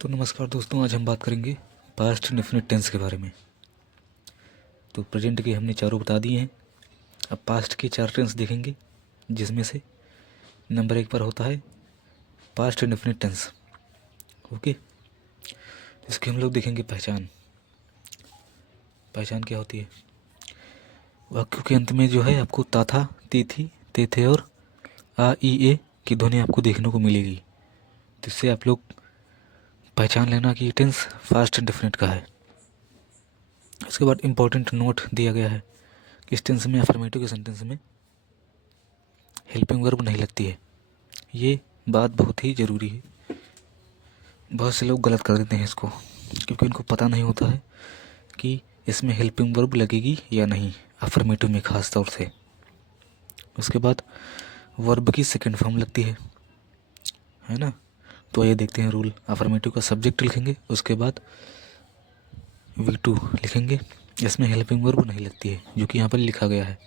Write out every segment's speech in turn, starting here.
तो नमस्कार दोस्तों, आज हम बात करेंगे पास्ट इंडेफिनिट टेंस के बारे में। तो प्रेजेंट के हमने चारों बता दिए हैं। अब पास्ट के चार टेंस देखेंगे, जिसमें से नंबर 1 पर होता है पास्ट इंडेफिनिट टेंस। ओके, इसके हम लोग देखेंगे पहचान। पहचान क्या होती है? वाक्यों के अंत में जो है आपको ता था, ती थी, ते थे और आ ई ए की ध्वनि आपको देखने को मिलेगी। तो इससे आप लोग पहचान लेना कि टेंस पास्ट इंडेफिनिट का है। इसके बाद इम्पोर्टेंट नोट दिया गया है कि इस टेंस में, अफर्मेटिव के सेंटेंस में हेल्पिंग वर्ब नहीं लगती है। ये बात बहुत ही ज़रूरी है। बहुत से लोग गलत कर देते हैं इसको, क्योंकि उनको पता नहीं होता है कि इसमें हेल्पिंग वर्ब लगेगी या नहीं, अफर्मेटिव में ख़ास तौर से। उसके बाद वर्ब की सेकंड फॉर्म लगती है ना। तो ये देखते हैं रूल। अफर्मेटिव का सब्जेक्ट लिखेंगे, उसके बाद V2 लिखेंगे। इसमें हेल्पिंग वर्ब नहीं लगती है, जो कि यहाँ पर लिखा गया है।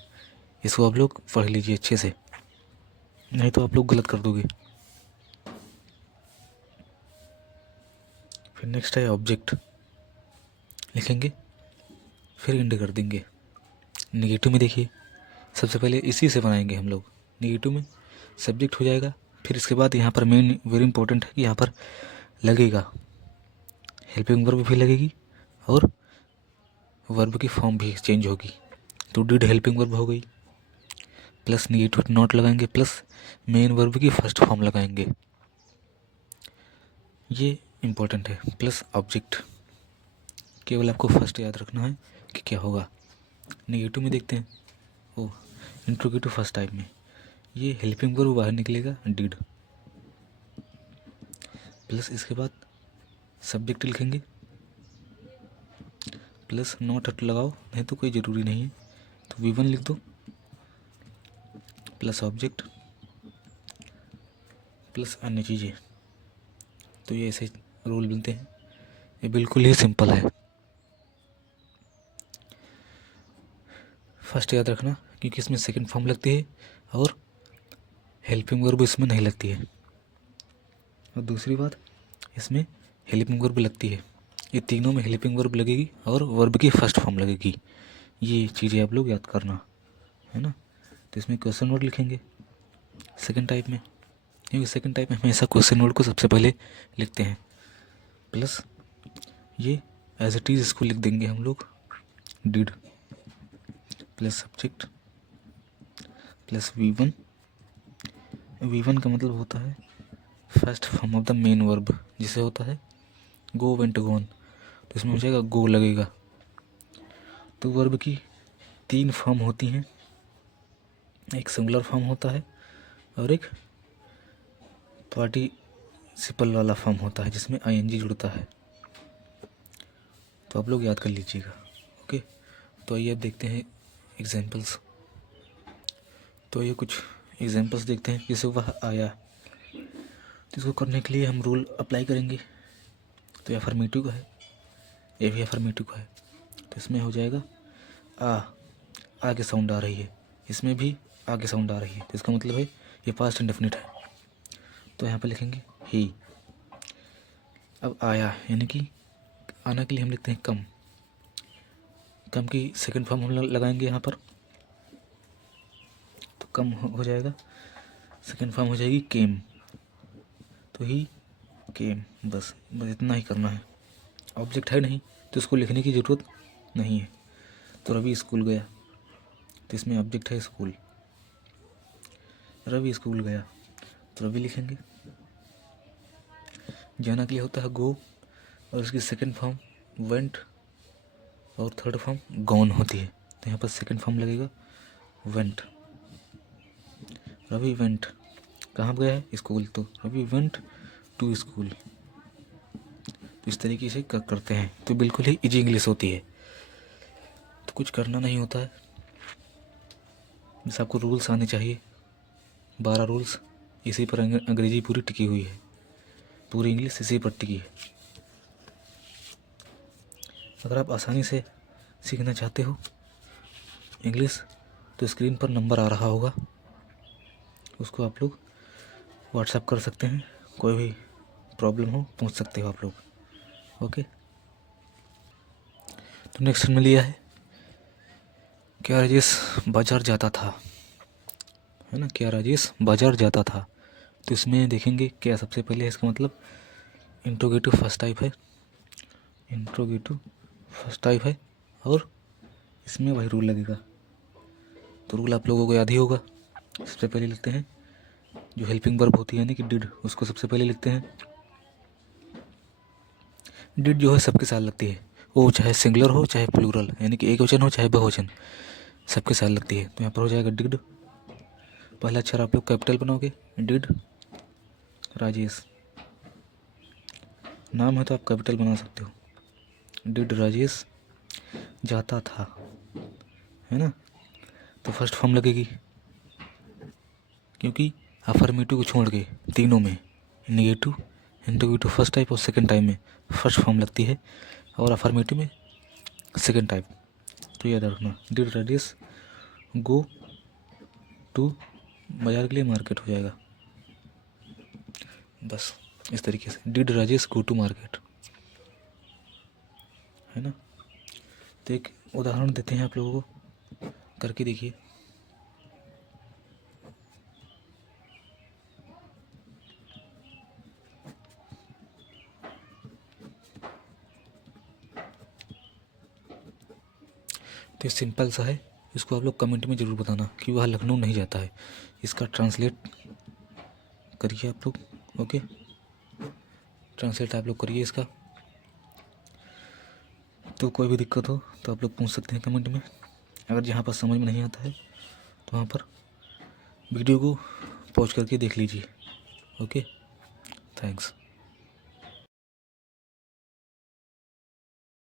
इसको आप लोग पढ़ लीजिए अच्छे से, नहीं तो आप लोग गलत कर दोगे। फिर नेक्स्ट है ऑब्जेक्ट लिखेंगे, फिर एंड कर देंगे। नेगेटिव में देखिए, सबसे पहले इसी से बनाएंगे हम लोग। नेगेटिव में सब्जेक्ट हो जाएगा, फिर इसके बाद यहाँ पर मेन वेरी इंपॉर्टेंट है कि यहाँ पर लगेगा हेल्पिंग वर्ब भी लगेगी और वर्ब की फॉर्म भी चेंज होगी। तो डिड हेल्पिंग वर्ब हो गई, प्लस नेगेटिव नॉट लगाएंगे, प्लस मेन वर्ब की फर्स्ट फॉर्म लगाएंगे। ये इम्पोर्टेंट है। प्लस ऑब्जेक्ट, केवल आपको फर्स्ट याद रखना है कि क्या होगा। नेगेटिव में देखते हैं, ओ इंट्रोगेटिव फर्स्ट टाइप में ये हेल्पिंग वर्ब बाहर निकलेगा डिड, प्लस इसके बाद सब्जेक्ट लिखेंगे, प्लस नॉट हट लगाओ, नहीं तो कोई ज़रूरी नहीं है, तो V1 लिख दो, प्लस ऑब्जेक्ट, प्लस अन्य चीज़ें। तो ये ऐसे रूल बनते हैं। ये बिल्कुल ही सिंपल है। फर्स्ट याद रखना, क्योंकि इसमें सेकंड फॉर्म लगती है और हेल्पिंग वर्ब इसमें नहीं लगती है। और दूसरी बात, इसमें हेल्पिंग वर्ब लगती है। ये तीनों में हेल्पिंग वर्ब लगेगी और वर्ब की फर्स्ट फॉर्म लगेगी। ये चीज़ें आप लोग याद करना है ना। तो इसमें क्वेश्चन वर्ड लिखेंगे सेकंड टाइप में, क्योंकि सेकंड टाइप में हमेशा क्वेश्चन वर्ड को सबसे पहले लिखते हैं। प्लस ये एज इट इज़ इसको लिख देंगे हम लोग did, plus subject, plus V1। V1 का मतलब होता है first form of the main verb, जिसे होता है गो, वेंट, गोन। तो इसमें हो जाएगा गो लगेगा। तो वर्ब की 3 फॉर्म होती हैं, एक सिंगुलर फॉर्म होता है और एक पार्टिसिपल वाला फॉर्म होता है जिसमें ING जुड़ता है। तो आप लोग याद कर लीजिएगा। ओके, तो आइए अब देखते हैं एग्जाम्पल्स। तो ये कुछ एग्जाम्पल्स देखते हैं। जैसे वह आया, तो इसको करने के लिए हम रूल अप्लाई करेंगे। तो ये अफर्मेटिव का है, ये भी अफर्मेटिव का है। तो इसमें हो जाएगा आगे साउंड आ रही है, इसमें भी आगे साउंड आ रही है, तो इसका मतलब है ये पास्ट इंडेफिनिट है। तो यहाँ पर लिखेंगे ही। अब आया यानी कि आना के लिए हम लिखते हैं कम। कम की सेकंड फॉर्म हम लगाएंगे यहाँ पर, तो कम हो जाएगा। सेकंड फॉर्म हो जाएगी केम, तो ही केम। बस इतना ही करना है। ऑब्जेक्ट है नहीं तो इसको लिखने की ज़रूरत नहीं है। तो रवि स्कूल गया, तो इसमें ऑब्जेक्ट है स्कूल। रवि स्कूल गया, तो रवि लिखेंगे। जाना के लिए होता है गो, और इसकी सेकंड फॉर्म वेंट और थर्ड फॉर्म गॉन होती है। तो यहाँ पर सेकंड फॉर्म लगेगा वेंट। रवि वेंट कहाँ गया है? स्कूल। तो रवि वेंट टू स्कूल। तो इस तरीके से करते हैं, तो बिल्कुल ही इजी इंग्लिश होती है। तो कुछ करना नहीं होता है, बस आपको रूल्स आने चाहिए। 12 रूल्स, इसी पर अंग्रेजी पूरी टिकी हुई है, पूरी इंग्लिश इसी पर टिकी है। अगर आप आसानी से सीखना चाहते हो इंग्लिश, तो स्क्रीन पर नंबर आ रहा होगा, उसको आप लोग व्हाट्सएप कर सकते हैं। कोई भी प्रॉब्लम हो पूछ सकते हो आप लोग। ओके, तो नेक्स्ट में लिया है क्या राजेश बाजार जाता था, है ना, क्या राजेश बाजार जाता था। तो इसमें देखेंगे क्या सबसे पहले इसका मतलब इंट्रोगेटिव फर्स्ट टाइप है, इंट्रोगेटिव फर्स्ट टाइप है, और इसमें वही रूल लगेगा। तो रूल आप लोगों को याद ही होगा। सबसे पहले लिखते हैं जो हेल्पिंग वर्ब होती है यानी कि डिड, उसको सबसे पहले लिखते हैं। डिड जो है सबके साथ लगती है, वो चाहे सिंगुलर हो चाहे प्लूरल, यानी कि एक वचन हो चाहे बहुवचन, सबके साथ लगती है। तो यहाँ पर हो जाएगा डिड, पहला अक्षर आप लोग कैपिटल बनाओगे, डिड राजेश, नाम है तो आप कैपिटल बना सकते हो, डिड राजेश जाता था, है ना। तो फर्स्ट फॉर्म लगेगी, क्योंकि अफर्मेटिव को छोड़ के तीनों में नेगेटिव, इंट्रोगेटिव फर्स्ट टाइप और सेकंड टाइप में फर्स्ट फॉर्म लगती है, और अफर्मेटिव में सेकंड टाइप। तो याद रखना, डिड राजेश गो टू, बाजार के लिए मार्केट हो जाएगा, बस इस तरीके से did Rajesh go to market, है ना। तो एक उदाहरण देते हैं आप लोगों को, करके देखिए। तो ये सिंपल सा है, इसको आप लोग कमेंट में ज़रूर बताना कि वह लखनऊ नहीं जाता है। इसका ट्रांसलेट करिए आप लोग। ओके, ट्रांसलेट आप लोग करिए इसका। तो कोई भी दिक्कत हो तो आप लोग पूछ सकते हैं कमेंट में। अगर जहाँ पर समझ में नहीं आता है तो वहाँ पर वीडियो को पॉज करके देख लीजिए। Okay, thanks.